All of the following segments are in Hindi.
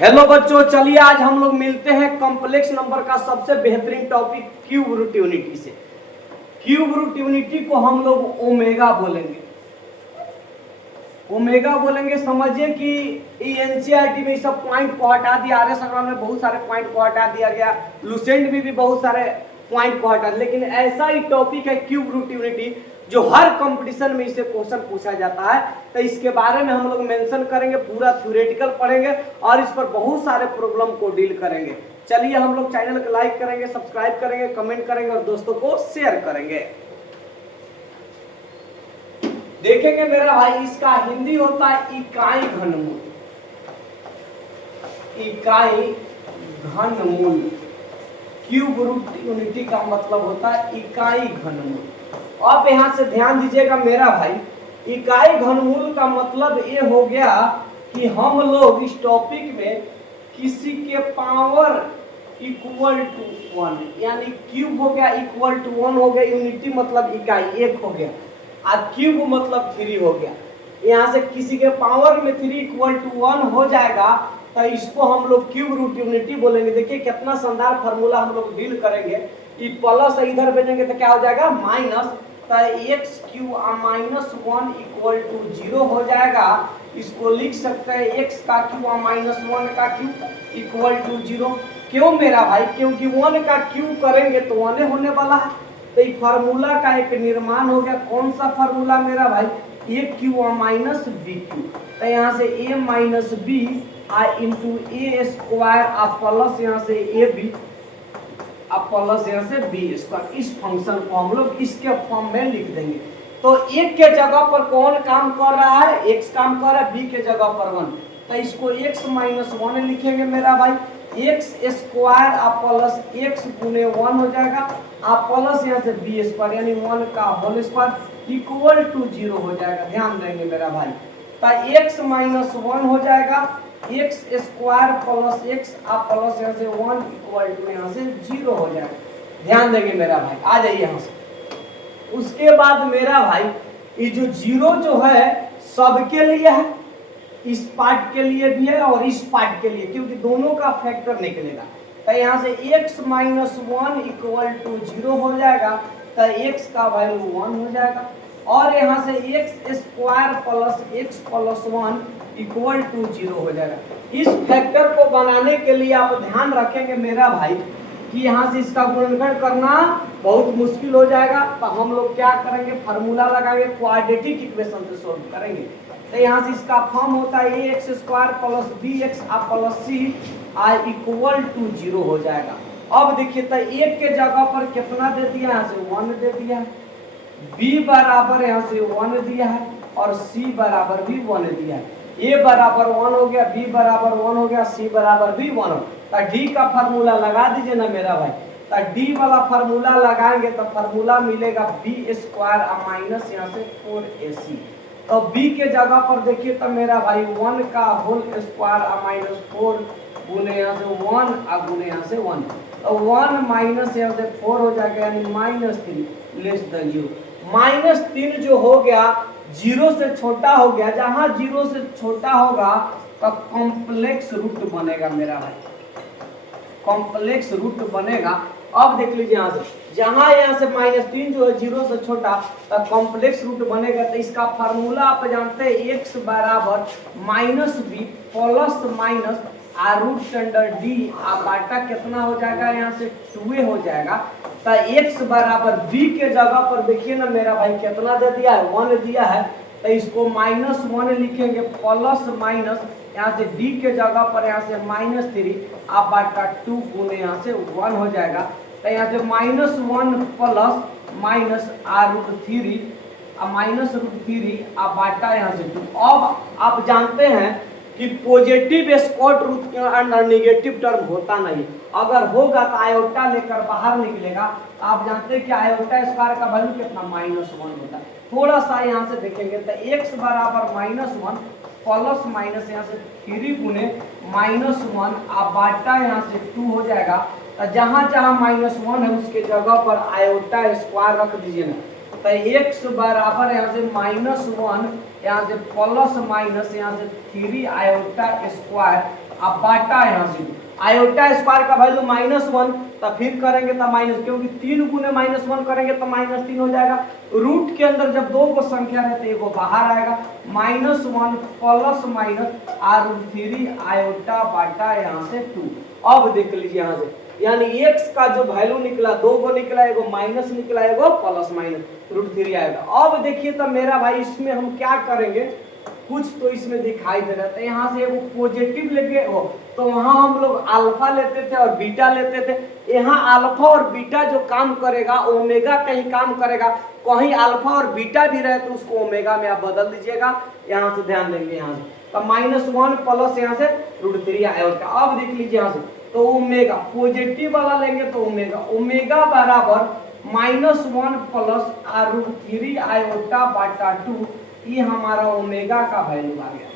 हेलो बच्चों, चलिए आज हम लोग मिलते हैं कॉम्प्लेक्स नंबर का सबसे बेहतरीन टॉपिक क्यूब रूट यूनिटी से। क्यूब रूट यूनिटी को हम लोग ओमेगा बोलेंगे। ओमेगा बोलेंगे, समझिए कि एनसीईआरटी में सब पॉइंट को हटा दिया, आर्य संग्राम में बहुत सारे पॉइंट को हटा दिया गया, लुसेंट में भी बहुत सारे पॉइंट को हटा, लेकिन ऐसा ही टॉपिक है क्यूब रूट यूनिटी जो हर कंपटीशन में इसे क्वेश्चन पूछा जाता है। तो इसके बारे में हम लोग मेंशन करेंगे, पूरा थ्योरेटिकल पढ़ेंगे और इस पर बहुत सारे प्रॉब्लम को डील करेंगे। चलिए हम लोग चैनल को लाइक करेंगे, सब्सक्राइब करेंगे, कमेंट करेंगे और दोस्तों को शेयर करेंगे। देखेंगे मेरा भाई, इसका हिंदी होता है इकाई घनमूल। इकाई घनमूल क्यूब रूट यूनिटी का मतलब होता है इकाई घनमूल। अब यहां से ध्यान दीजिएगा मेरा भाई, इकाई घनमूल का मतलब ये हो गया कि हम लोग इस टॉपिक में किसी के पावर इक्वल टू 1, यानी क्यूब हो गया इक्वल टू 1 हो गया, यूनिटी मतलब इकाई एक हो गया, और क्यूब मतलब 3 हो गया। यहाँ से किसी के पावर में 3 इक्वल टू 1 हो जाएगा तो इसको हम लोग क्यूब रूट यूनिटी बोलेंगे। देखिए कितना शानदार फार्मूला हम लोग डील करेंगे। ये प्लस इधर भेजेंगे तो क्या हो जाएगा माइनस, तो x q minus 1 equal to 0 हो जाएगा। इसको लिख सकते हैं एक्स का क्यू माइनस 1 का क्यू इक्वल टू 0। क्यों मेरा भाई? क्योंकि 1 का क्यू करेंगे तो 1 होने वाला है। तो ये फार्मूला का एक निर्माण हो गया। कौन सा फार्मूला मेरा भाई? ए क्यू माइनस बी क्यू। तो यहाँ से ए माइनस बी इंटू ए स्क्वायर प्लस यहाँ से ए बी प्लस यहाँ से बी स्क्वायर। इस फंक्शन को हम लोग इसके फॉर्म में लिख देंगे। तो एक के जगह पर कौन काम कर रहा है? एक्स काम कर रहा है, बी के जगह पर 1। तो इसको एक्स माइनस 1 लिखेंगे मेरा भाई। एक्स स्क्वायर प्लस एक्स गुने 1 हो जाएगा प्लस यहाँ से बी स्क्वायर यानी 1 का होल स्क्वायर इक्वल टू 0 हो जाएगा। ध्यान देंगे मेरा भाई। तो एक्स माइनस 1 हो जाएगा, x square plus x plus यहाँ से 1 इक्वल टू यहाँ से 0 हो जाएगा। ध्यान देंगे मेरा भाई। आ जाइए यहाँ से। उसके बाद मेरा भाई ये जो 0 जो है सबके लिए है, इस पार्ट के लिए भी है और इस पार्ट के लिए, क्योंकि दोनों का फैक्टर निकलेगा। तो यहाँ से x माइनस 1 इक्वल टू 0 हो जाएगा। तो x का वैल्यू 1 हो जाएगा और यहाँ से x square plus x plus 1 equal to 0 हो जाएगा। इस फैक्टर को बनाने के लिए आप ध्यान रखेंगे मेरा भाई कि यहाँ से इसका गुणनखंड करना बहुत मुश्किल हो जाएगा। तो हम लोग क्या करेंगे? फार्मूला लगाएंगे, क्वाड्रेटिक इक्वेशन से सॉल्व करेंगे। तो यहाँ से इसका फॉर्म होता है a x square plus b x plus c equal to 0 हो जाएगा। अब देखिए तो एक के जगह पर कितना दे दिया? यहाँ से 1 दे दिया है, बी बराबर यहाँ से 1 दिया है और सी बराबर भी 1 दिया है। ए बराबर 1 हो गया, बी बराबर 1 हो गया, सी बराबर भी 1 हो। तो डी का फार्मूला लगा दीजिए ना मेरा भाई। तो डी वाला फार्मूला लगाएंगे तो फार्मूला मिलेगा बी स्क्वायर माइनस यहाँ से 4ac। तो बी के जगह पर देखिए तो मेरा भाई 1 का होल स्क्वायर माइनस 4 गुने यहाँ से 1 गुने यहाँ से 1। तो 1 माइनस यहाँ से 4 हो जाएगा यानी -3 लेस देन 0। -3 जो हो गया 0 से छोटा हो गया। जहां 0 से छोटा होगा तो कॉम्प्लेक्स रूट बनेगा मेरा भाई, कॉम्प्लेक्स रूट बनेगा। अब देख लीजिए यहाँ से, जहां यहाँ से -3 जो है 0 से छोटा तो कॉम्प्लेक्स रूट बनेगा। तो इसका फार्मूला आप जानते हैं, x बराबर -b plus minus root under D बाटा कितना हो जाएगा? यहाँ से 2a हो जाएगा। तो x बराबर b के जगह पर देखिए ना मेरा भाई कितना दे दिया है? 1 दिया है। तो इसको -1 लिखेंगे प्लस माइनस यहाँ से d के जगह पर यहाँ से -3 बाटा 2 गुने यहाँ से 1 हो जाएगा। तो यहाँ से -1 प्लस माइनस √3 बाटा यहाँ से 2। अब आप जानते हैं कि पॉजिटिव स्क्वायर रूट के अंदर नेगेटिव टर्म होता नहीं, अगर होगा तो आयोटा लेकर बाहर निकलेगा। आप जानते हैं कि आयोटा स्क्वायर का वैल्यू कितना? -1 होता है। थोड़ा सा यहाँ से देखेंगे तो x बराबर -1 प्लस माइनस यहाँ से 3 गुने -1 बाटा यहाँ से 2 हो जाएगा। तो जहाँ जहाँ -1 है उसके जगह पर आयोटा स्क्वायर रख दीजिए ना। तो x बराबर यहाँ से -1 यहाँ से प्लस माइनस यहाँ से 3 आयोटा स्क्वायर अब बाटा यहाँ से आयोटा स्क्वायर का वैल्यू -1, तब फिर करेंगे तो माइनस, क्योंकि 3 गुने -1 करेंगे तो -3 हो जाएगा। रूट के अंदर जब दो को संख्या रहती है वो बाहर आएगा, -1 प्लस माइनस √3 आयोटा बाटा यहाँ से 2। अब देख लीजिए यहाँ से, यानी x का जो वैल्यू निकला, दो को निकला, एगो माइनस निकला, एगो प्लस माइनस √3 आएगा। अब देखिए तो मेरा भाई इसमें हम क्या करेंगे, कुछ तो इसमें दिखाई दे रहा था, यहाँ से वो पॉजिटिव लेके हो तो वहां हम लोग अल्फा लेते थे और बीटा लेते थे। यहाँ अल्फा और बीटा जो काम करेगा ओमेगा कहीं काम करेगा, कहीं अल्फा और बीटा भी रहे तो उसको ओमेगा में आप बदल दीजिएगा। यहाँ से ध्यान देंगे, यहाँ से तो -1 प्लस यहाँ से √3 आयोटा। अब देख लीजिए यहाँ से तो ओमेगा पॉजिटिव वाला लेंगे तो ओमेगा बराबर -1 प्लस √3 आयोटा बाटा 2, ये हमारा ओमेगा का वैल्यू आ गया।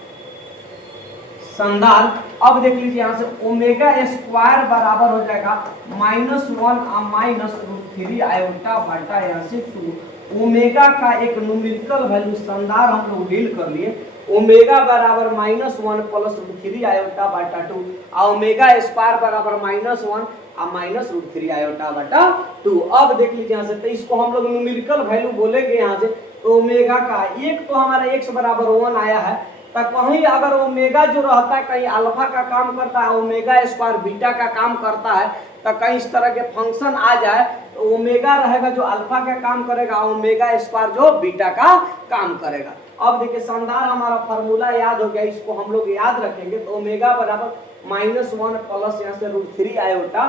संदार अब देख लीजिए यहाँ से ओमेगा स्क्वायर बराबर हो जाएगा -1 -√3 आयोटा बाटा यहाँ से 2। ओमेगा का एक न्यूमेरिकल वैल्यू संदार हम लोग डील कर लिए। ओमेगा बराबर -1 प्लस √3 आयोटा बाटा 2, और ओमेगा स्क्वायर बराबर -1 और -√3 आयोटा बाटा 2। अब देख लीजिए यहाँ से, तो इसको हम लोग न्यूमेरिकल वैल्यू बोलेंगे यहाँ से। तो ओमेगा का एक तो हमारा x बराबर 1 आया है, तो कहीं अगर ओमेगा जो रहता है कहीं अल्फा का काम करता है, ओमेगा स्क्वायर बीटा का काम करता है, तो कहीं इस तरह के फंक्शन आ जाए तो ओमेगा रहेगा जो अल्फा का काम करेगा, ओमेगा स्क्वायर जो बीटा का काम करेगा। अब देखिए शानदार हमारा फार्मूला याद हो गया, इसको हम लोग याद रखेंगे। तो ओमेगा बराबर -1 प्लस यहाँ से √3 आयोटा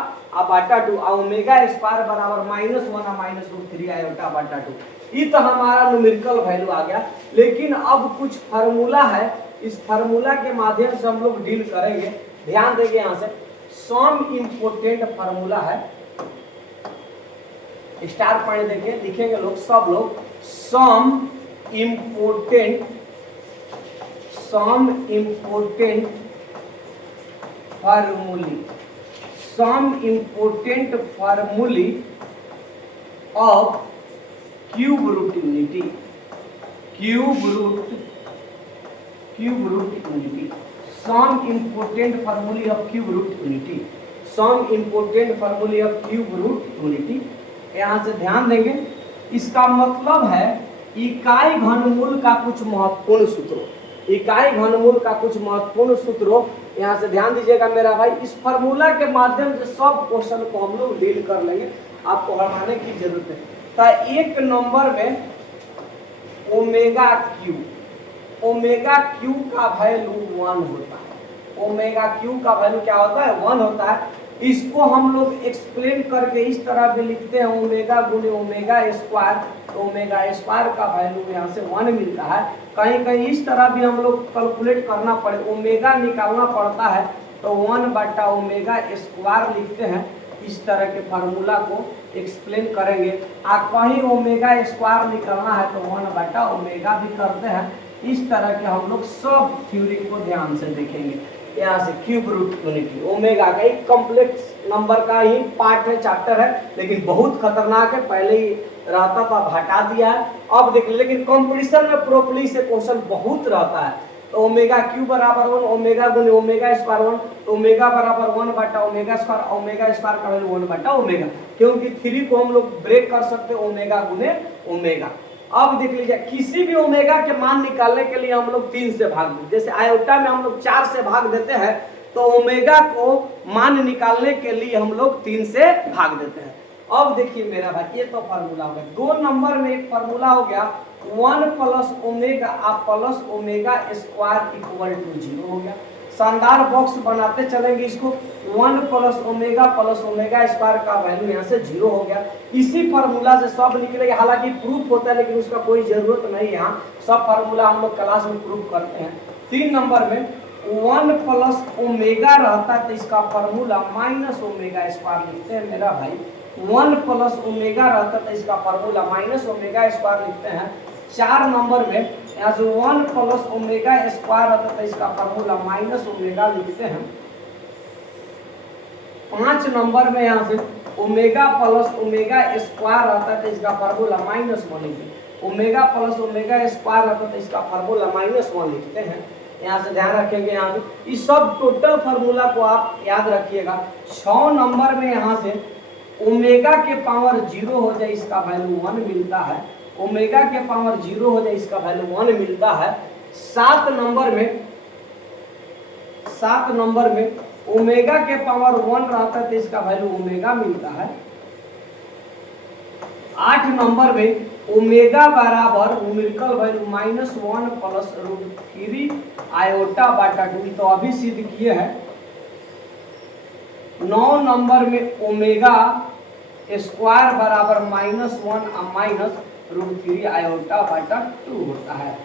बाटा 2, और ओमेगा स्क्वायर बराबर -1 और -√3 आयोटा बाटा 2। ये तो हमारा न्यूमेरिकल वैल्यू आ गया। लेकिन अब कुछ फार्मूला है, इस फार्मूला के माध्यम से हम लोग डील करेंगे। ध्यान देंगे यहाँ से सम इम्पोर्टेंट फार्मूला है, स्टार पॉइंट देंगे, लिखेंगे लोग सब लोग some important formulae of cube root unity. Some important formulae of cube root unity. यहाँ से ध्यान देंगे, इसका मतलब है इकाई घनमूल का कुछ महत्वपूर्ण सूत्रों। यहाँ से ध्यान दीजिएगा मेरा भाई, इस फार्मूला के माध्यम से सब क्वेश्चन को हम लोग डील कर लेंगे, आपको हटाने की जरूरत है। तो एक नंबर में ओमेगा क्यू का वैल्यू 1 होता है। ओमेगा क्यू का वैल्यू क्या होता है? 1 होता है। इसको हम लोग एक्सप्लेन करके इस तरह भी लिखते हैं ओमेगा गुने ओमेगा स्क्वायर। तो ओमेगा स्क्वायर का वैल्यू यहाँ से 1 मिलता है। कहीं कहीं इस तरह भी हम लोग कैलकुलेट करना पड़े, ओमेगा निकालना पड़ता है तो 1 बटा ओमेगा स्क्वायर लिखते हैं। इस तरह के फार्मूला को एक्सप्लेन करेंगे। आप कहीं ओमेगा स्क्वायर निकालना है तो 1 बटा ओमेगा भी करते हैं। इस तरह के हम लोग सब थ्योरी को ध्यान से देखेंगे। यहाँ से क्यूब रूट यूनिटी ओमेगा का एक कॉम्प्लेक्स नंबर का ही पार्ट है, चैप्टर है, लेकिन बहुत खतरनाक है। पहले ही रहता था, हटा दिया है। अब देख, लेकिन कंपटीशन में प्रोपरली से क्वेश्चन बहुत रहता है। तो ओमेगा क्यू बराबर 1 ओमेगा गुने ओमेगा स्क्वायर 1, तो ओमेगा बराबर 1 बटा ओमेगा स्क्वायर, ओमेगा स्क्वायर का वैल्यू 1 बटा ओमेगा, क्योंकि 3 को हम लोग ब्रेक कर सकते हैं ओमेगा गुने ओमेगा। अब देख लीजिए, किसी भी ओमेगा के मान निकालने के लिए हम लोग 3 से भाग देते, जैसे आयोटा में हम लोग 4 से भाग देते हैं, तो ओमेगा को मान निकालने के लिए हम लोग 3 से भाग देते हैं। अब देखिए मेरा भाई, ये तो फार्मूला हो गया। 2 नंबर में एक फार्मूला हो गया 1 plus omega plus omega square equal to 0 हो गया। शानदार बॉक्स बनाते चलेंगे इसको। 1 प्लस ओमेगा स्क्वायर का वैल्यू यहाँ से 0 हो गया। इसी फार्मूला से सब निकलेगा। हालांकि प्रूफ होता है लेकिन उसका कोई जरूरत नहीं है, यहाँ सब फार्मूला हम लोग क्लास में प्रूफ करते हैं। 3 नंबर में 1 प्लस ओमेगा रहता है तो इसका फार्मूला माइनस ओमेगा स्क्वायर लिखते हैं मेरा भाई। 1 प्लस ओमेगा रहता है तो इसका फार्मूला माइनस ओमेगा स्क्वायर लिखते हैं। 4 नंबर में यहाँ से 1 प्लस ओमेगा स्क्वायर रहता है तो इसका फार्मूला माइनस ओमेगा लिखते हैं। 5 नंबर में यहाँ से ओमेगा प्लस ओमेगा स्क्वायर रहता है तो इसका फार्मूला -1 लिखते हैं। ओमेगा प्लस ओमेगा स्क्वायर रहता है तो इसका फार्मूला -1 लिखते हैं। यहाँ से ध्यान रखेंगे, यहाँ से इस सब टोटल फार्मूला को आप याद रखिएगा। 6 नंबर में यहाँ से ओमेगा के पावर 0 हो जाए इसका वैल्यू 1 मिलता है, ओमेगा के पावर 0 हो जाए इसका वैल्यू 1 मिलता है। 7 नंबर में ओमेगा के पावर 1 रहता है तो इसका वैल्यू ओमेगा मिलता है। 8 नंबर में ओमेगा बराबर न्यूमेरिकल वैल्यू -1 प्लस √3 आयोटा बटा 2, तो अभी सिद्ध किए हैं। 9 नंबर में ओमेगा स्क्वायर बराबर -1 √3 आयोटा बटा 2 होता है।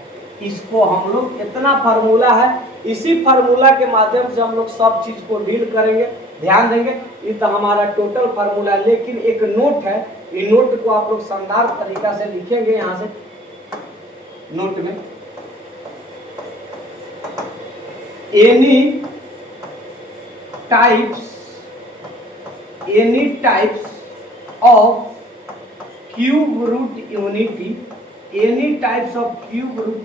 इसको हम लोग इतना फार्मूला है, इसी फार्मूला के माध्यम से हम लोग सब चीज को डील करेंगे, ध्यान देंगे। ये तो हमारा टोटल फार्मूला है, लेकिन एक नोट है, ये नोट को आप लोग शानदार तरीका से लिखेंगे। यहाँ से नोट में any types of cube root unity, any types of cube root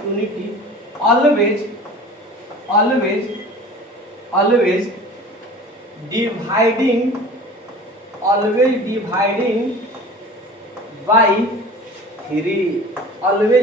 unity always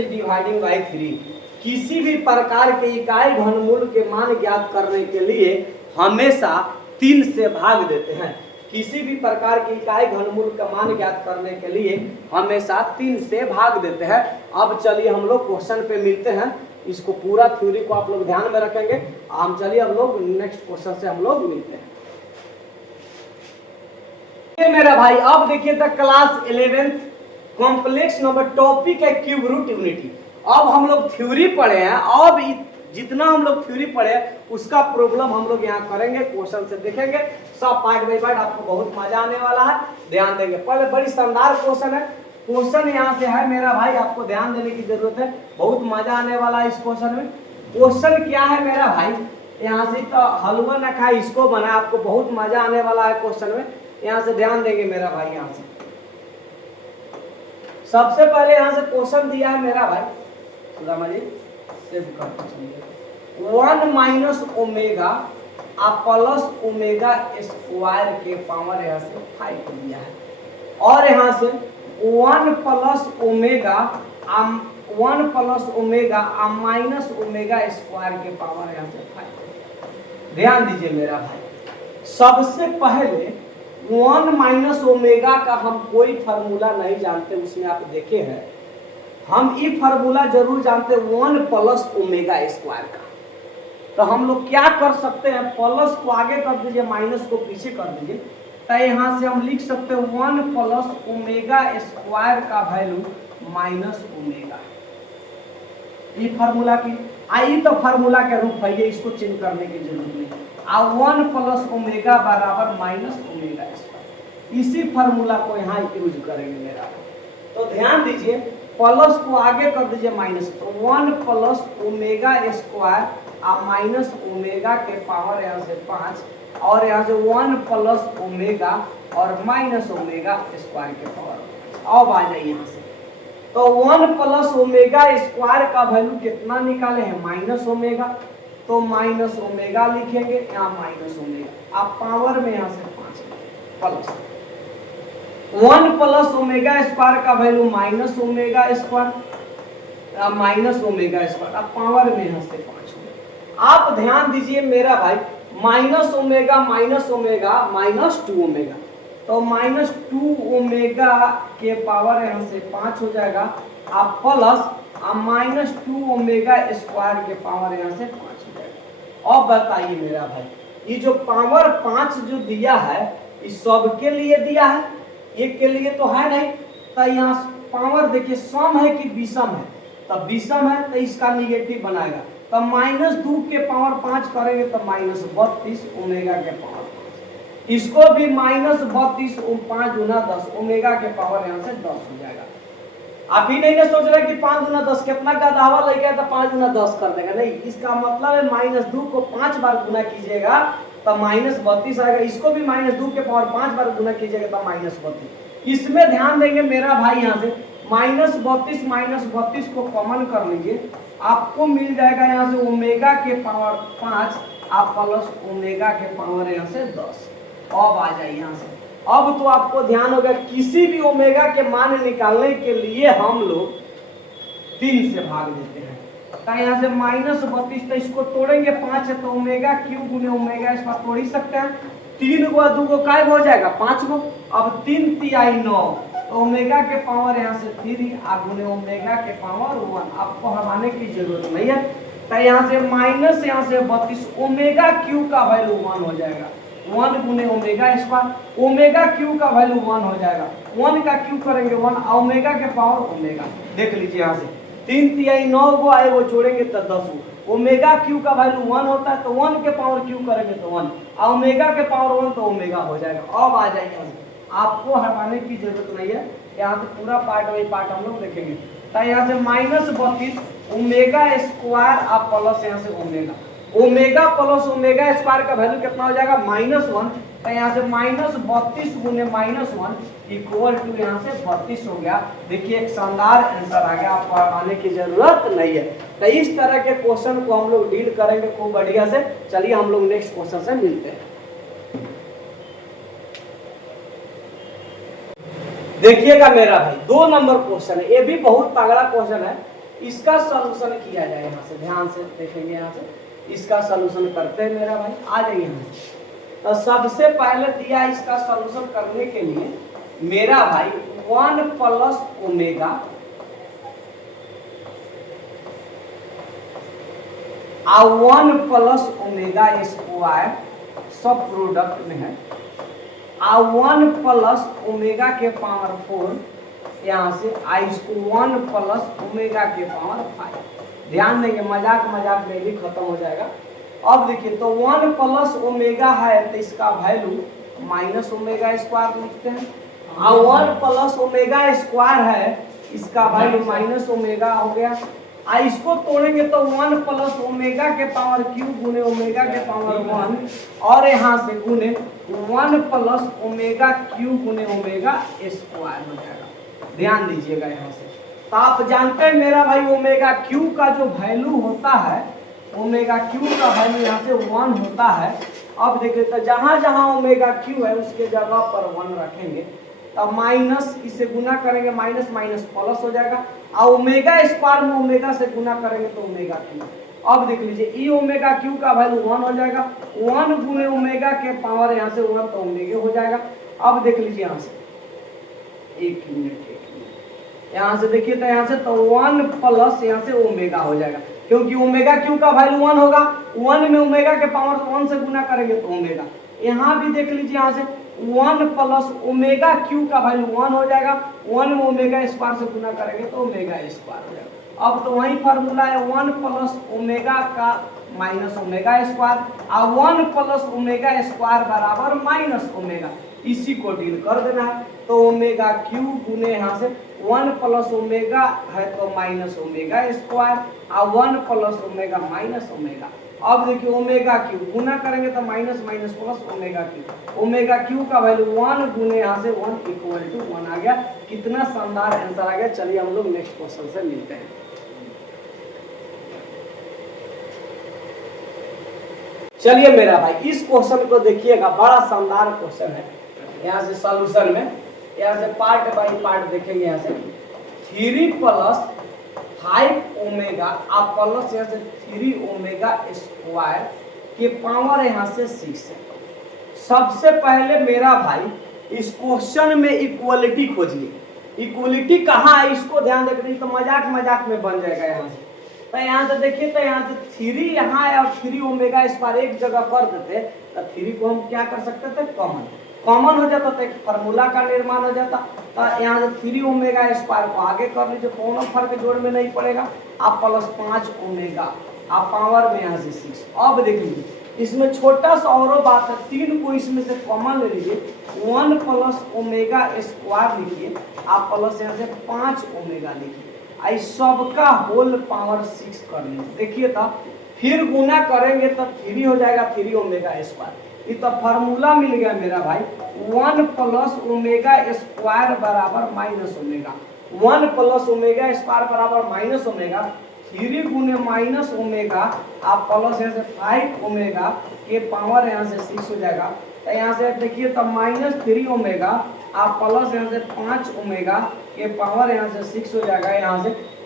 dividing by 3। किसी भी प्रकार के इकाई घनमूल के मान ज्ञात करने के लिए हमेशा 3 से भाग देते हैं। किसी भी प्रकार की इकाई घनमूल का मान ज्ञात करने के लिए हमेशा 3 से भाग देते हैं। अब चलिए हम लोग क्वेश्चन पे मिलते हैं, इसको पूरा थ्योरी को आप लोग ध्यान में रखेंगे। हम चलिए हम लोग नेक्स्ट क्वेश्चन से हम लोग मिलते हैं। ये मेरा भाई अब देखिए the class 11th complex number topic है क्यूब रूट यूनिटी। अब हम लोग थ्योरी पढ़े हैं, अब जितना हम लोग थ्योरी पढ़े उसका प्रॉब्लम हम लोग यहाँ करेंगे, क्वेश्चन से देखेंगे सब पार्ट बाय पार्ट। आपको बहुत मजा आने वाला है, ध्यान देंगे। पहले बड़ी शानदार क्वेश्चन है, क्वेश्चन यहाँ से है मेरा भाई, आपको ध्यान देने की जरूरत है, बहुत मजा आने वाला है इस क्वेश्चन में। क्वेश्चन क्या है मेरा भाई, यहाँ से तो हलवा न खाए इसको बना, आपको बहुत मजा आने वाला है क्वेश्चन में। यहाँ से ध्यान देंगे मेरा भाई। यहाँ से सबसे पहले यहाँ से क्वेश्चन दिया है मेरा भाई, 1 minus omega plus omega square के पावर यहाँ से 5 दिया है, और यहाँ से 1 plus omega minus omega square के पावर यहाँ से 5। ध्यान दीजिए मेरा भाई, सबसे पहले 1 माइनस ओमेगा का हम कोई फार्मूला नहीं जानते, उसमें आप देखे हैं। हम ये फार्मूला जरूर जानते 1 प्लस ओमेगा स्क्वायर का। तो हम लोग क्या कर सकते हैं, प्लस को आगे कर दीजिए, माइनस को पीछे कर दीजिए, तो यहाँ से हम लिख सकते हैं 1 प्लस ओमेगा स्क्वायर का वैल्यू माइनस ओमेगा। ये फार्मूला की आई तो फार्मूला के रूप है, ये इसको चेंज करने की जरूरत नहीं। 1 प्लस ओमेगा बराबर माइनस ओमेगा स्क्वायर, इसी फार्मूला को यहाँ यूज करेंगे मेरा। तो ध्यान दीजिए, प्लस को आगे कर दीजिए माइनस, तो 1 plus omega square minus omega के पावर यहाँ से 5, और यहाँ से 1 प्लस ओमेगा और माइनस ओमेगा स्क्वायर के पावर। अब आ जाइए यहाँ से, तो 1 प्लस ओमेगा स्क्वायर का वैल्यू कितना निकाले हैं, माइनस ओमेगा, तो माइनस ओमेगा लिखेंगे, यहाँ माइनस ओमेगा, आप पावर में यहाँ से 5 प्लस 1 प्लस ओमेगा स्क्वायर का value minus omega square, minus omega square, आप पावर में यहाँ से 5। आप ध्यान दीजिए मेरा भाई, माइनस ओमेगा माइनस 2 ओमेगा, तो माइनस 2 ओमेगा के पावर यहाँ से 5 हो जाएगा, आप प्लस माइनस 2 ओमेगा स्क्वायर के पावर यहाँ से 5 हो जाएगा। अब बताइए मेरा भाई, ये जो पावर 5 जो दिया है इस सबके लिए दिया है, एक के लिए तो है नहीं। तो यहाँ पावर देखिए सम है कि विषम है, तब विषम है तो इसका निगेटिव बनाएगा, तो -2 के पावर 5 करेंगे तो -32 ओमेगा के पावर 5, इसको भी -32 5 गुना 10 ओमेगा के पावर यहाँ से 10 हो जाएगा। आप ही नहीं सोच रहे कि 5 गुना 10 कितना गधावा लग गया तो 5 गुना 10 कर देगा, नहीं, इसका मतलब है -2 को 5 बार गुना कीजिएगा तो -32 आएगा, इसको भी -2 के पावर 5 बार गुना कीजिएगा तो -32। इसमें ध्यान देंगे मेरा भाई, यहाँ से -32 को कॉमन कर लीजिए, आपको मिल जाएगा यहाँ से ओमेगा के पावर 5 आप प्लस ओमेगा के पावर यहाँ से 10। अब आ जाइए यहाँ से। अब तो आपको ध्यान होगा किसी भी ओमेगा के मान निकालने के लिए हम लोग 3 से भाग देते हैं। तो यहाँ से -32 तो इसको तोड़ेंगे 5 है तो ओमेगा क्यूब गुने ओमेगा इसको तोड़ ही सकते हैं। 3 को 2 को काय हो जाएगा 5 को। अब 3 तिहाई 9 तो ओमेगा के पावर यहाँ से 3 गुने ओमेगा के पावर 1। आपको हटाने की जरूरत नहीं है। तो यहाँ से माइनस यहाँ से 32 ओमेगा क्यू का वैल्यू 1 हो जाएगा। 1 गुने ओमेगा स्क्वायर, ओमेगा क्यू का वैल्यू 1 हो जाएगा। 1 का क्यू करेंगे 1, ओमेगा के पावर ओमेगा। देख लीजिए यहाँ से 3 तिहाई 9 को आए वो जोड़ेंगे तो 10। ओमेगा क्यू का वैल्यू 1 होता है तो 1 के पावर क्यू करेंगे तो 1, ओमेगा के पावर 1 तो ओमेगा हो जाएगा। अब आ जाएंगे यहाँ से, आपको हटाने की जरूरत नहीं है। यहाँ से पूरा पार्ट वही पार्ट हम लोग देखेंगे। तो यहाँ से -32 ओमेगा स्क्वायर आप प्लस यहाँ से ओमेगा प्लस ओमेगा स्क्वायर का वैल्यू कितना हो जाएगा -1। तो यहाँ से -32 गुने -1 इक्वल टू यहाँ से 32 हो गया। देखिए एक शानदार आंसर आ गया, आपको हटाने की जरूरत नहीं है। तो इस तरह के क्वेश्चन को हम लोग डील करेंगे खूब बढ़िया से। चलिए हम लोग नेक्स्ट क्वेश्चन से मिलते हैं। देखिएगा मेरा भाई 2 नंबर क्वेश्चन है, ये भी बहुत तगड़ा क्वेश्चन है। इसका सॉल्यूशन किया जाए, यहाँ से ध्यान से देखेंगे। यहाँ से इसका सॉल्यूशन करते हैं मेरा भाई। आ जाइए यहाँ से। तो सबसे पहले दिया इसका सॉल्यूशन करने के लिए मेरा भाई 1 प्लस ओमेगा और 1 प्लस ओमेगा स्क्वायर सब प्रोडक्ट में है और 1 प्लस ओमेगा के पावर 4 यहाँ से इसको 1 प्लस ओमेगा के पावर 5। ध्यान देंगे, मजाक मजाक में भी खत्म हो जाएगा। अब देखिए तो 1 प्लस ओमेगा है तो इसका वैल्यू माइनस ओमेगा स्क्वायर लिखते हैं और 1 प्लस ओमेगा स्क्वायर है इसका वैल्यू माइनस ओमेगा हो गया। इसको तोड़ेंगे तो 1 प्लस ओमेगा के पावर क्यूब गुने ओमेगा के पावर 1 और यहाँ से गुने 1 प्लस ओमेगा क्यूब गुने ओमेगा स्क्वायर हो जाएगा। ध्यान दीजिएगा यहाँ से। तो आप जानते हैं मेरा भाई ओमेगा क्यू का जो वैल्यू होता है, ओमेगा क्यू का वैल्यू यहाँ से 1 होता है। अब देखिए तो जहाँ जहाँ ओमेगा क्यू है उसके जगह पर 1 रखेंगे तो माइनस इसे गुना करेंगे, माइनस माइनस प्लस हो जाएगा और ओमेगा स्क्वायर में ओमेगा से गुना करेंगे तो ओमेगा क्यू। अब देख लीजिए ई ओमेगा क्यू का वैल्यू 1 हो जाएगा। 1 गुने ओमेगा के पावर यहाँ से 1 तो ओमेगा हो जाएगा। अब देख लीजिए यहाँ से एक मिनट यहाँ से देखिए तो यहाँ से तो 1 प्लस यहाँ से ओमेगा हो जाएगा क्योंकि ओमेगा क्यू का वैल्यू 1 होगा। 1 में ओमेगा के पावर 1 से गुना करेंगे तो ओमेगा। यहाँ भी देख लीजिए यहाँ से 1 प्लस ओमेगा क्यू का वैल्यू 1 हो जाएगा। 1 में ओमेगा स्क्वायर से गुना करेंगे तो ओमेगा स्क्वायर हो जाएगा। अब तो वही फार्मूला है 1 प्लस ओमेगा का माइनस ओमेगा स्क्वायर और 1 प्लस ओमेगा स्क्वायर बराबर माइनस ओमेगा। इसी को डील कर देना है। तो ओमेगा क्यू गुने यहाँ से 1 प्लस ओमेगा है तो माइनस ओमेगा स्क्वायर और 1 प्लस ओमेगा माइनस ओमेगा। अब देखिए ओमेगा क्यू गुना करेंगे तो minus minus plus omega cube. Omega cube का वैल्यू 1 गुने यहाँ से 1 इक्वल टू 1 आ गया। कितना शानदार आंसर आ गया। चलिए हम लोग नेक्स्ट क्वेश्चन से मिलते हैं। चलिए मेरा भाई इस क्वेश्चन को देखिएगा, बड़ा शानदार क्वेश्चन है। यहाँ से सॉल्यूशन में यहाँ से पार्ट बाय पार्ट देखेंगे। यहाँ से 3 प्लस 5 ओमेगा आप प्लस यहाँ से 3 ओमेगा स्क्वायर के पावर यहाँ से 6 है। सबसे पहले मेरा भाई इस क्वेश्चन में इक्वलिटी खोजिए। इक्वलिटी कहाँ है इसको ध्यान देकर, तो मजाक मजाक में बन जाएगा। यहाँ से तो यहाँ से देखिए तो यहाँ से 3 यहाँ है और 3 ओमेगा स्क्वायर एक जगह कर देते तो 3 को हम क्या कर सकते थे, कॉमन हो जाता तो एक फार्मूला का निर्माण हो जाता। तो यहाँ से 3 ओमेगा स्क्वायर को आगे कर लीजिए, कोनो फर्क जोड़ में नहीं पड़ेगा। आप प्लस 5 ओमेगा आप पावर में यहाँ से 6। अब देख लीजिए इसमें छोटा सा और बात है, 3 को इसमें से कॉमन ले लीजिए। 1 प्लस ओमेगा स्क्वायर लिखिए आप प्लस यहाँ से 5 ओमेगा लिखिए। आई सबका होल पावर 6 कर लीजिए। देखिए तो फिर गुना करेंगे तो 3 हो जाएगा 3 ओमेगा स्क्वायर। ये तो फार्मूला मिल गया मेरा भाई 1 प्लस ओमेगा स्क्वायर बराबर minus omega. 1 plus omega square बराबर माइनस ओमेगा, 3 गुने माइनस ओमेगा आप प्लस यहाँ से 5 ओमेगा के पावर यहाँ से 6 हो जाएगा। तो यहाँ से देखिए तो -3 ओमेगा आप प्लस यहाँ से 5 ओमेगा के पावर यहाँ से 6 हो जाएगा।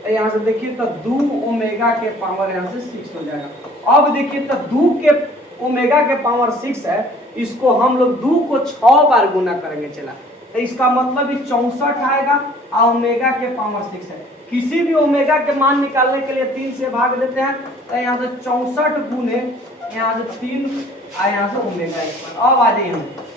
यहाँ से देखिए तो 2 ओमेगा के पावर यहाँ से 6 हो जाएगा। अब देखिए तो 2 के ओमेगा के पावर 6 है, इसको हम लोग 2 को 6 बार गुना करेंगे। चला तो इसका मतलब 64 आएगा और ओमेगा के पावर 6 है। किसी भी ओमेगा के मान निकालने के लिए 3 से भाग देते हैं। तो यहाँ से 64 गुने यहाँ से 3 और यहाँ से ओमेगा स्क्वायर। अब आ जाइए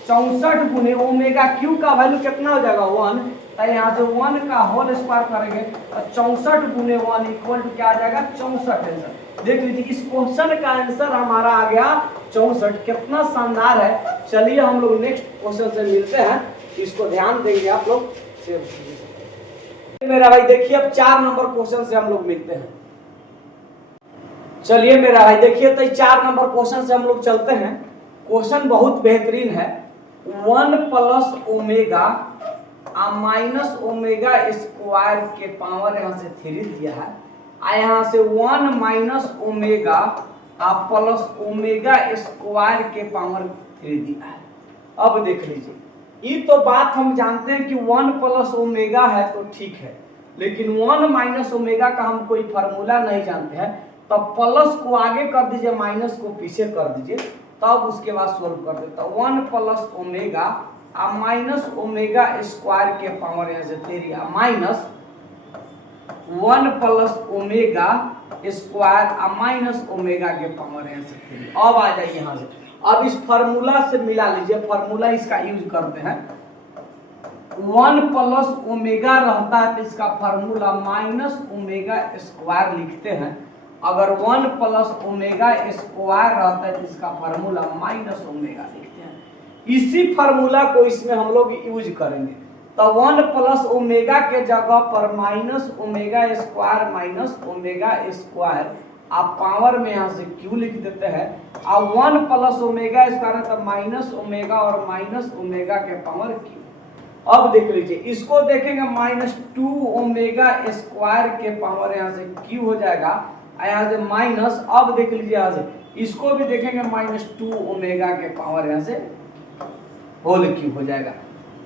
64 गुने ओमेगा क्यू का वैल्यू कितना हो जाएगा 1। तो यहाँ से 1 का होल स्क्वायर करेंगे तो 64 गुने 1 इक्वल टू क्या आ जाएगा 64 आंसर। देख लीजिए इस क्वेश्चन का आंसर हमारा आ गया 64। कितना शानदार है। चलिए हम लोग नेक्स्ट क्वेश्चन से मिलते हैं, इसको ध्यान देंगे आप लोग। मेरा भाई देखिए अब 4 नंबर क्वेश्चन से हम लोग मिलते हैं। चलिए मेरा भाई देखिए तो 4 नंबर क्वेश्चन से हम लोग चलते हैं। क्वेश्चन बहुत बेहतरीन है। 1 plus omega minus omega square के पावर यहाँ से 3 दिया है, यहाँ से 1 minus omega plus omega square के पावर 3 दिया है। अब देख लीजिए ये तो बात हम जानते हैं कि 1 प्लस ओमेगा है तो ठीक है, लेकिन 1 माइनस ओमेगा का हम कोई फार्मूला नहीं जानते हैं। तो प्लस को आगे कर दीजिए, माइनस को पीछे कर दीजिए, तब उसके बाद सोल्व कर देता। 1 plus omega minus omega square के पावर यहाँ से 3 minus 1 plus omega square minus omega के पावर यहाँ से 3। अब आ जाइए यहाँ से, अब इस फार्मूला से मिला लीजिए। फार्मूला इसका यूज करते हैं। 1 प्लस ओमेगा रहता है तो इसका फार्मूला माइनस ओमेगा स्क्वायर लिखते हैं। अगर 1 प्लस ओमेगा स्क्वायर रहता है तो इसका फार्मूला माइनस ओमेगा लिखते हैं। इसी फार्मूला को इसमें हम लोग यूज करेंगे। तो 1 प्लस ओमेगा के जगह पर minus omega square minus omega square आप पावर में यहाँ से क्यू लिख देते हैं। अब 1 प्लस ओमेगा स्क्वायर है तो माइनस ओमेगा और माइनस ओमेगा के पावर क्यू। अब देख लीजिए इसको देखेंगे -2 ओमेगा स्क्वायर के पावर यहाँ से क्यू हो जाएगा, यहाँ से माइनस। अब देख लीजिए यहाँ से इसको भी देखेंगे -2 ओमेगा के पावर यहाँ से होल क्यू हो जाएगा।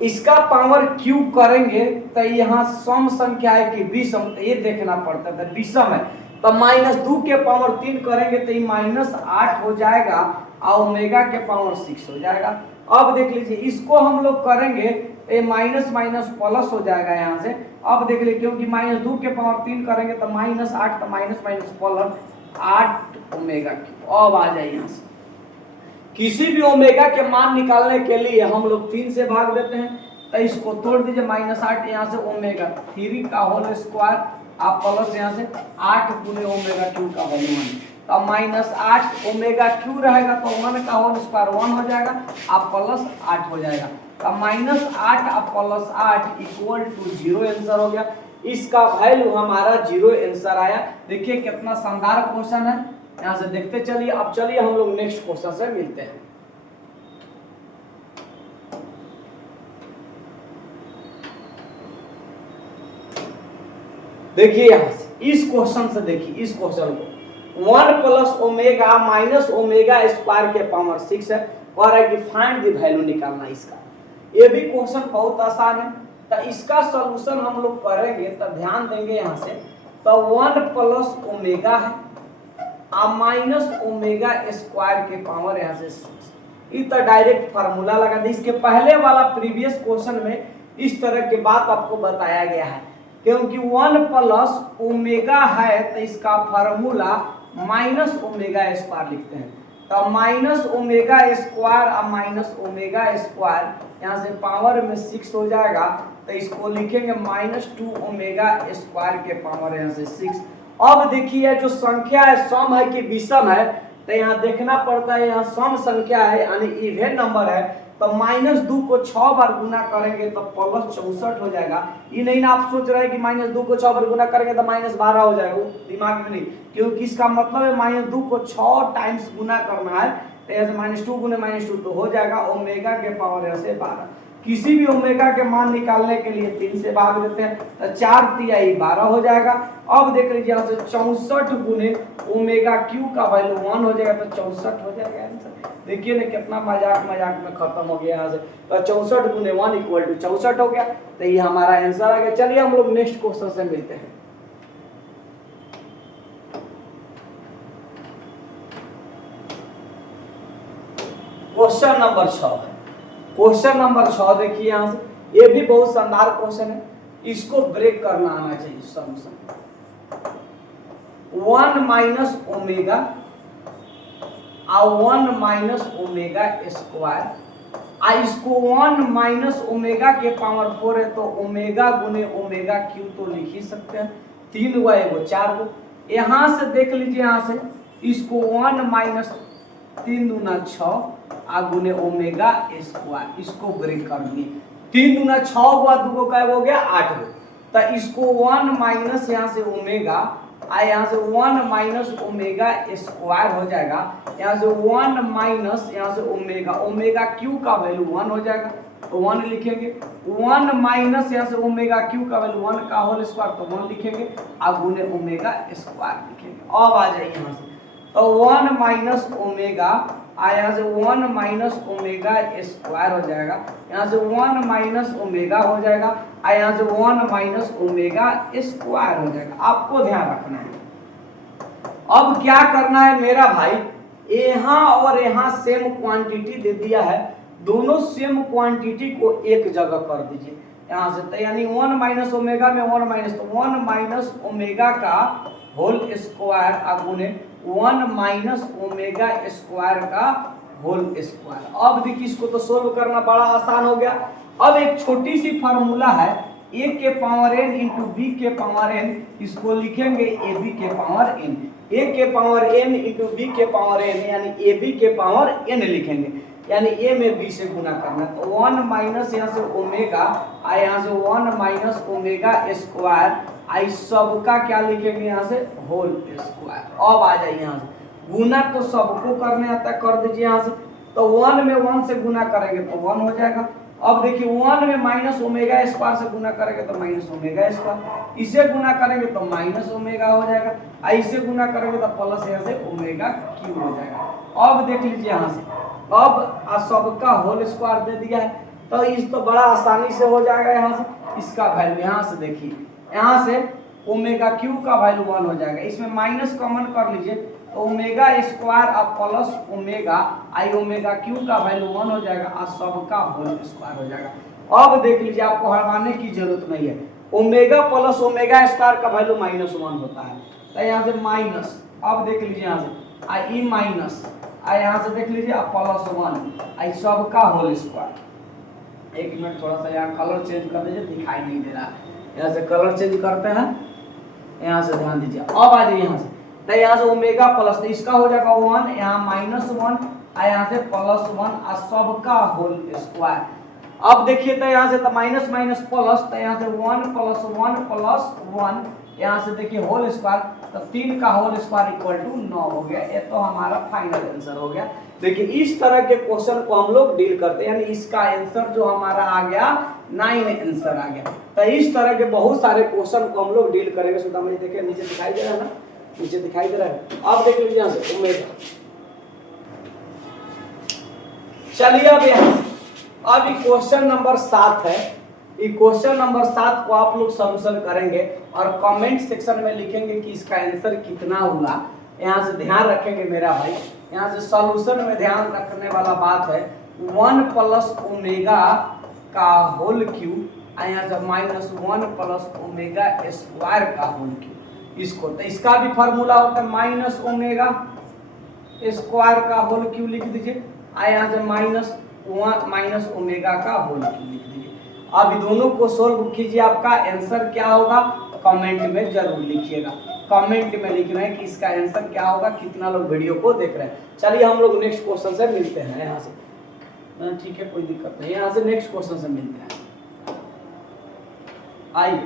इसका पावर क्यू करेंगे तो यहाँ सम संख्या है कि विषम, तो ये देखना पड़ता है। विषम है तो -2 के पावर 3 करेंगे तो ये -8 हो जाएगा और ओमेगा के पावर 6 हो जाएगा। अब देख लीजिए इसको हम लोग करेंगे तो ये माइनस माइनस प्लस हो जाएगा यहाँ से। अब देख लीजिए क्योंकि -2 के पावर 3 करेंगे तो -8 तो minus minus plus 8 omega cube. अब आ जाए यहाँ से किसी भी ओमेगा के मान निकालने के लिए हम लोग 3 से भाग देते हैं। तो इसको तोड़ दीजिए -8 यहाँ से ओमेगा 3 का होल स्क्वायर आप प्लस यहाँ से 8 गुने ओमेगा क्यू का होल 1। तो -8 ओमेगा क्यू रहेगा तो 1 का होल स्क्वायर 1 हो जाएगा आप प्लस 8 हो जाएगा। तो -8 आप प्लस 8 इक्वल टू 0 आंसर हो गया। इसका वैल्यू हमारा 0 आंसर आया। देखिए कितना शानदार क्वेश्चन है। यहाँ से देखते चलिए। अब चलिए हम लोग नेक्स्ट क्वेश्चन से मिलते हैं। देखिए यहाँ से इस क्वेश्चन से देखिए इस क्वेश्चन को 1 plus omega minus omega square के पावर 6 है और है कि फाइंड द वैल्यू निकालना इसका। ये भी क्वेश्चन बहुत आसान है। तो इसका सॉल्यूशन हम लोग करेंगे तो ध्यान देंगे यहाँ से। तो 1 प्लस ओमेगा है माइनस ओमेगा स्क्वायर के पावर यहाँ से 6। ये तो डायरेक्ट फार्मूला लगा दी। इसके पहले वाला प्रीवियस क्वेश्चन में इस तरह की बात आपको बताया गया है, क्योंकि 1 प्लस ओमेगा है तो इसका फार्मूला माइनस ओमेगा स्क्वायर लिखते हैं। तो माइनस ओमेगा स्क्वायर और माइनस ओमेगा स्क्वायर यहाँ से पावर में 6 हो जाएगा। तो इसको लिखेंगे -2 ओमेगा स्क्वायर के पावर यहाँ से 6। अब देखिए जो संख्या है सम है कि विषम है, तो यहाँ देखना पड़ता है। यहाँ सम संख्या है यानी इवन नंबर है। तो -2 को 6 बार गुना करेंगे तो प्लस 64 हो जाएगा। ये नहीं ना आप सोच रहे हैं कि -2 को 6 बार गुना करेंगे तो -12 हो जाएगा, वो दिमाग में नहीं, क्योंकि इसका मतलब है -2 को 6 टाइम्स गुना करना है। तो ऐसे -2 गुने -2 तो हो जाएगा ओमेगा के पावर यहाँ से 12। किसी भी ओमेगा के मान निकालने के लिए 3 से भाग देते हैं तो 4 तिहाई 12 हो जाएगा। अब देख लीजिए यहाँ से 64 गुने ओमेगा क्यू का वैल्यू 1 हो जाएगा तो 64 हो जाएगा आंसर। देखिए ना कितना मजाक मजाक में खत्म हो गया यहाँ से। तो 64 गुने 1 इक्वल टू 64 हो गया, तो ये हमारा आंसर आ गया। चलिए हम लोग नेक्स्ट क्वेश्चन से मिलते हैं। क्वेश्चन नंबर 6 है। क्वेश्चन नंबर 6 देखिए यहाँ से, ये भी बहुत शानदार क्वेश्चन है, इसको ब्रेक करना आना चाहिए। सॉल्यूशन 1 माइनस ओमेगा और 1 माइनस ओमेगा स्क्वायर, इसको 1 माइनस ओमेगा के पावर 4 है तो ओमेगा गुने ओमेगा क्यू तो लिख ही सकते हैं। 3 हुआ, एगो 4 हो। यहाँ से देख लीजिए, यहाँ से इसको 1 माइनस 3 दूना 6 गुने ओमेगा स्क्वायर, इसको ब्रेक कर दिए। 3 दूना 6 हुआ, 2 का हो गया 8 हो। तो इसको 1 माइनस यहाँ से ओमेगा, यहाँ से 1 माइनस ओमेगा स्क्वायर हो जाएगा। यहाँ से 1 माइनस यहाँ से ओमेगा, ओमेगा क्यू का वैल्यू 1 हो जाएगा तो 1 लिखेंगे। 1 माइनस यहाँ से ओमेगा क्यू का वैल्यू 1 का होल स्क्वायर तो 1 लिखेंगे, गुने ओमेगा स्क्वायर लिखेंगे। अब आ जाइए यहाँ से, तो 1 माइनस ओमेगा, यहाँ से 1 माइनस ओमेगा स्क्वायर हो जाएगा। यहाँ से 1 माइनस ओमेगा हो जाएगा, यहाँ से 1 माइनस ओमेगा स्क्वायर हो जाएगा। आपको ध्यान रखना है। अब क्या करना है मेरा भाई, यहाँ और यहाँ सेम क्वांटिटी दे दिया है, दोनों सेम क्वांटिटी को एक जगह कर दीजिए यहाँ से। तो यानी 1 माइनस ओमेगा में 1 माइनस, तो 1 माइनस ओमेगा का होल स्क्वायर गुने 1 माइनस ओमेगा स्क्वायर का होल स्क्वायर। अब देखिए इसको तो सोल्व करना बड़ा आसान हो गया। अब एक छोटी सी फार्मूला है, a के पावर n इंटू बी के पावर n, इसको लिखेंगे ए बी के पावर n। a के पावर n इंटू बी के पावर n यानी ए बी के पावर n लिखेंगे, यानी a में b से गुना करना। तो 1 माइनस यहाँ से ओमेगा, यहाँ से 1 माइनस ओमेगा स्क्वायर, आई सबका क्या लिखेंगे यहाँ से होल स्क्वायर। अब आ जाइए यहाँ से, गुना तो सबको करने आता है, कर दीजिए यहाँ से। तो 1 में 1 से गुना करेंगे तो 1 हो जाएगा। अब देखिए 1 में माइनस ओमेगा स्क्वायर से गुना करेंगे तो माइनस ओमेगा स्क्वायर, इसे गुना करेंगे तो माइनस ओमेगा हो जाएगा, इसे गुना करेंगे तो प्लस यहाँ से ओमेगा क्यूब हो जाएगा। अब देख लीजिए यहाँ से, अब सबका होल स्क्वायर दे दिया है तो इस तो बड़ा आसानी से हो जाएगा। यहाँ से इसका वैल्यू यहाँ से देखिए, यहाँ से ओमेगा क्यू का वैल्यू 1 हो जाएगा, इसमें माइनस कॉमन कर लीजिए तो ओमेगा स्क्वायर अब प्लस ओमेगा, ओमेगा क्यू का वैल्यू 1 हो जाएगा और सबका होल स्क्वायर हो जाएगा। अब देख लीजिए, आपको हटाने की जरूरत नहीं है, ओमेगा प्लस ओमेगा स्क्वायर का वैल्यू -1 होता है तो यहाँ से माइनस, अब देख लीजिए यहाँ से ई माइनस, यहाँ से देख लीजिए प्लस 1 सबका होल स्क्वायर। एक मिनट थोड़ा सा यहाँ कलर चेंज कर दीजिए, दिखाई नहीं दे रहा है, यहाँ से कलर चेंज करते हैं, यहाँ से ध्यान दीजिए। अब आ जाइए यहाँ से, तो यहाँ से ओमेगा प्लस, तो इसका हो जाएगा 1, यहाँ -1, यहाँ से +1 और सबका होल स्क्वायर। अब देखिए तो यहाँ से तो माइनस माइनस प्लस, तो यहाँ से 1 + 1 + 1, यहाँ से देखिए होल स्क्वायर, तो 3 का होल स्क्वायर इक्वल टू 9 हो गया। ये तो हमारा फाइनल आंसर हो गया। देखिए इस तरह के क्वेश्चन को हम लोग डील करते हैं, यानी इसका आंसर जो हमारा आ गया 9 आंसर आ गया। तो इस तरह के बहुत सारे क्वेश्चन को हम लोग डील करेंगे। सुधा मुझे देखिए नीचे दिखाई दे रहा है ना, नीचे दिखाई दे रहा है, आप देख लीजिए यहाँ से ओमेगा। चलिए अब यहाँ अब क्वेश्चन नंबर 7 है, क्वेश्चन नंबर 7 को आप लोग सॉल्यूशन करेंगे और कमेंट सेक्शन में लिखेंगे कि इसका आंसर कितना हुआ। यहाँ से ध्यान रखेंगे मेरा भाई, यहाँ से सॉल्यूशन में ध्यान रखने वाला बात है 1 + ओमेगा का होल क्यूब, यहाँ से -1 + ओमेगा स्क्वायर का होल क्यूब। इसको तो इसका भी फार्मूला होता है -ओमेगा स्क्वायर का होल क्यूब लिख दीजिए, यहाँ से -1 - ओमेगा का होल क्यूब लिख दीजिए। अब दोनों को सोल्व कीजिए, आपका आंसर क्या होगा कमेंट में जरूर लिखिएगा। कमेंट में लिखना है कि इसका आंसर क्या होगा, कितना लोग वीडियो को देख रहे हैं। चलिए हम लोग नेक्स्ट क्वेश्चन से मिलते हैं यहाँ से, ठीक है कोई दिक्कत नहीं, यहाँ से नेक्स्ट क्वेश्चन से मिलते हैं। आइए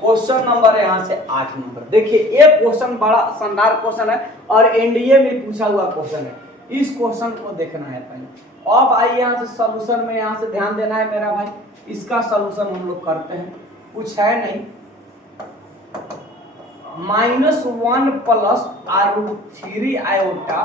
क्वेश्चन नंबर है यहाँ से 8 नंबर। देखिए ये क्वेश्चन बड़ा शानदार क्वेश्चन है और एनडीए में पूछा हुआ क्वेश्चन है। इस क्वेश्चन को देखना है पहले। अब आइए यहाँ से सॉल्यूशन में यहाँ से ध्यान देना है मेरा भाई। इसका सॉल्यूशन हम लोग करते हैं, कुछ है नहीं। -1 प्लस √3 आयोटा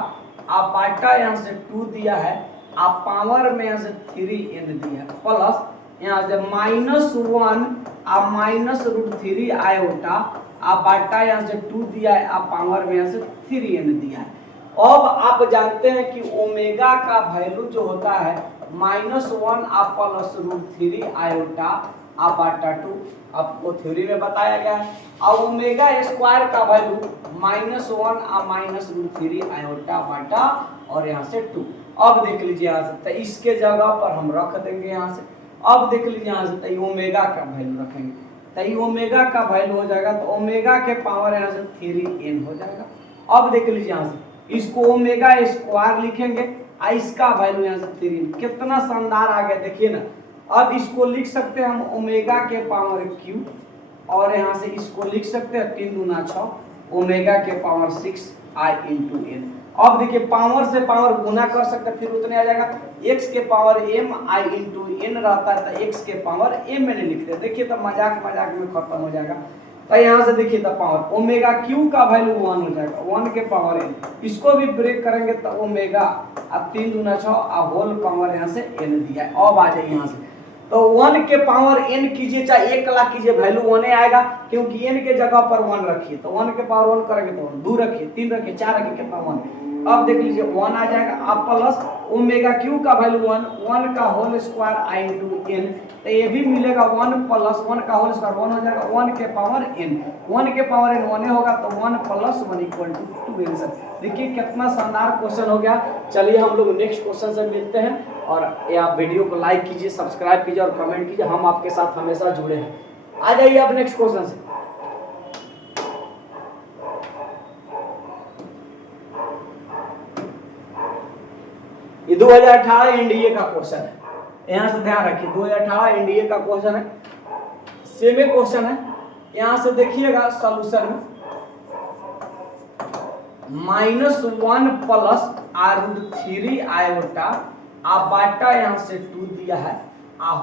आप बाटा यहाँ से 2 दिया है, आप पावर में यहाँ से 3n दिया है, प्लस यहाँ से -1 आप -√3 आयोटा आप बाटा यहाँ से 2 दिया है, आप पावर में यहाँ से 3n दिया है। अब आप जानते हैं कि ओमेगा का वैल्यू जो होता है -1 आप प्लस √3 आयोटा आप बाटा 2, आपको थ्योरी में बताया गया है। और ओमेगा स्क्वायर का वैल्यू -1 आप -√3 आयोटा बाटा और यहाँ से 2। अब देख लीजिए यहाँ से, तो इसके जगह पर हम रख देंगे यहाँ से। अब देख लीजिए यहाँ से, तो ओमेगा का वैल्यू रखेंगे, तो ओमेगा का वैल्यू हो जाएगा, तो ओमेगा के पावर यहाँ से 3n हो जाएगा। अब देख लीजिए यहाँ से, इसको ओमेगा स्क्वायर लिखेंगे, इसका वैल्यू यहाँ से 3n। कितना शानदार आ गया, देखिए ना। अब इसको लिख सकते हैं हम ओमेगा के पावर q, और यहाँ से इसको लिख सकते हैं 3 दूना 6 ओमेगा के पावर 6 i इंटू n। अब देखिए पावर से पावर गुना कर सकते हैं, फिर उतने आ जाएगा। x के power m i into n रहता है, तो x के पावर m मैंने लिख दिया। देखिए तो मजाक मजाक में खत्म हो जाएगा। तो यहाँ से देखिए तो पावर ओमेगा q का वैल्यू 1 हो जाएगा, 1 के पावर n। इसको भी ब्रेक करेंगे तो ओमेगा अब 3 दूना 6 और होल पावर यहाँ से n दिया है। अब आ जाए यहाँ से, तो 1 के पावर n कीजिए चाहे 1 लाख कीजिए, वैल्यू 1 आएगा, क्योंकि n के जगह पर 1 रखिए, तो 1 के पावर 1 करेंगे तो 2 रखिए, 3 रखिए, 4 रखिए, कितना 1। अब देख लीजिए 1 आ जाएगा, आप प्लस ओमेगा q का वैल्यू 1 का whole square i into n, तो ये भी मिलेगा 1 प्लस 1 का होल स्क्वायर 1 हो जाएगा, 1 के पावर n, 1 के पावर n 1 होगा, तो 1 प्लस 1 इक्वल टू 2 आंसर। देखिए कितना शानदार क्वेश्चन हो गया। चलिए हम लोग नेक्स्ट क्वेश्चन से मिलते हैं, और ये आप वीडियो को लाइक कीजिए, सब्सक्राइब कीजिए और कमेंट कीजिए, हम आपके साथ हमेशा जुड़े हैं। आ जाइए अब नेक्स्ट क्वेश्चन से। ये 2018 एनडीए का क्वेश्चन है, यहाँ से ध्यान रखिए, 2018 एनडीए का क्वेश्चन है, सेम क्वेश्चन है। यहाँ से देखिएगा सॉल्यूशन में -1 प्लस √3 आयोटा आप बाटा यहाँ से 2 दिया है,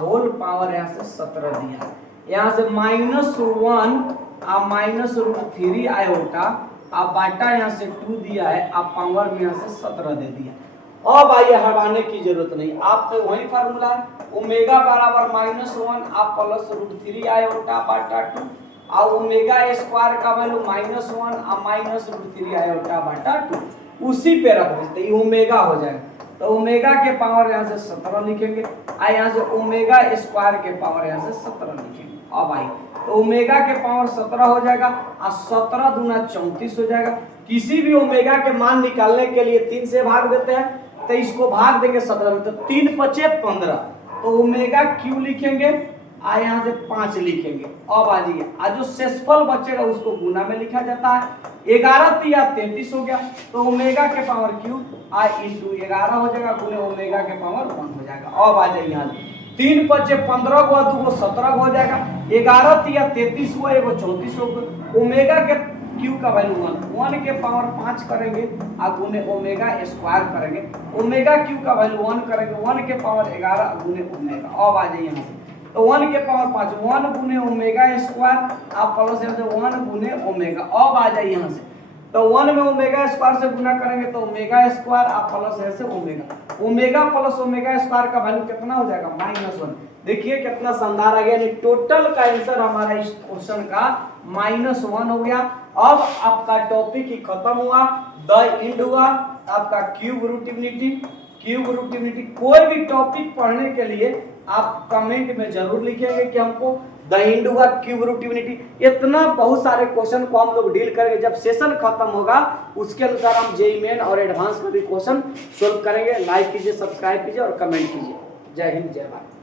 होल पावर यहाँ से 17 दिया है। यहाँ से -1 आप -√3 आयोटा आप बाटा यहाँ से 2 दिया है, आप पावर में यहाँ से 17 दे दिया। अब आइए हटाने की जरूरत नहीं, आप तो वही फार्मूला है, ओमेगा बराबर -1 आप प्लस √3 आयोटा बाटा 2, और ओमेगा स्क्वायर का वैल्यू -1 आप -√3 आयोटा बाटा 2, उसी पे रख देते, ये ओमेगा हो जाएगा। तो ओमेगा के पावर यहाँ से 17 लिखेंगे, यहाँ से ओमेगा स्क्वायर के पावर यहाँ से 17 लिखेंगे। अब आइए, तो ओमेगा के पावर 17 हो जाएगा, और 17 दूना 34 हो जाएगा। किसी भी ओमेगा के मान निकालने के लिए 3 से भाग देते हैं, तो इसको भाग देंगे 17 में, तो 3 × 5 = 15, तो ओमेगा q लिखेंगे, यहाँ से 5 लिखेंगे। अब आ जाइए, जो शेषफल बचेगा उसको गुना में लिखा जाता है, 11 × 3 = 33 हो गया, तो ओमेगा के पावर q इंटू 11 हो जाएगा, गुने ओमेगा के पावर 1 हो जाएगा। अब आ जाइए यहाँ 3 × 5 = 15 हुआ, 2 17 हो जाएगा, 11 × 3 = 33 हुआ, 1 34 हो गया। ओमेगा के q का वैल्यू 1 के पावर 5 करेंगे, गुने ओमेगा स्क्वायर करेंगे, ओमेगा q का वैल्यू 1 करेंगे, 1 के पावर 11 गुने ओमेगा। अब आ जाइए यहाँ से, तो 1 के पावर 5 1 गुने ओमेगा स्क्वायर आप प्लस यहाँ से 1 गुने ओमेगा। अब आ जाइए यहाँ से, तो 1 में ओमेगा स्क्वायर से गुना करेंगे, तो ओमेगा स्क्वायर आप प्लस यहाँ से omega, omega plus omega square का वैल्यू कितना हो जाएगा -1। देखिए कितना शानदार आ गया, टोटल का आंसर हमारा इस क्वेश्चन का -1 हो गया। अब आपका टॉपिक ही खत्म हुआ, द एंड हुआ आपका क्यूब रूट यूनिटी। कोई भी टॉपिक पढ़ने के लिए आप कमेंट में जरूर लिखेंगे कि हमको द एंड हुआ क्यूब रूट यूनिटी। इतना बहुत सारे क्वेश्चन को हम लोग डील करेंगे, जब सेशन खत्म होगा उसके अनुसार हम जेईई मेन और एडवांस में भी क्वेश्चन सोल्व करेंगे। लाइक कीजिए, सब्सक्राइब कीजिए और कमेंट कीजिए। जय हिंद, जय भारत।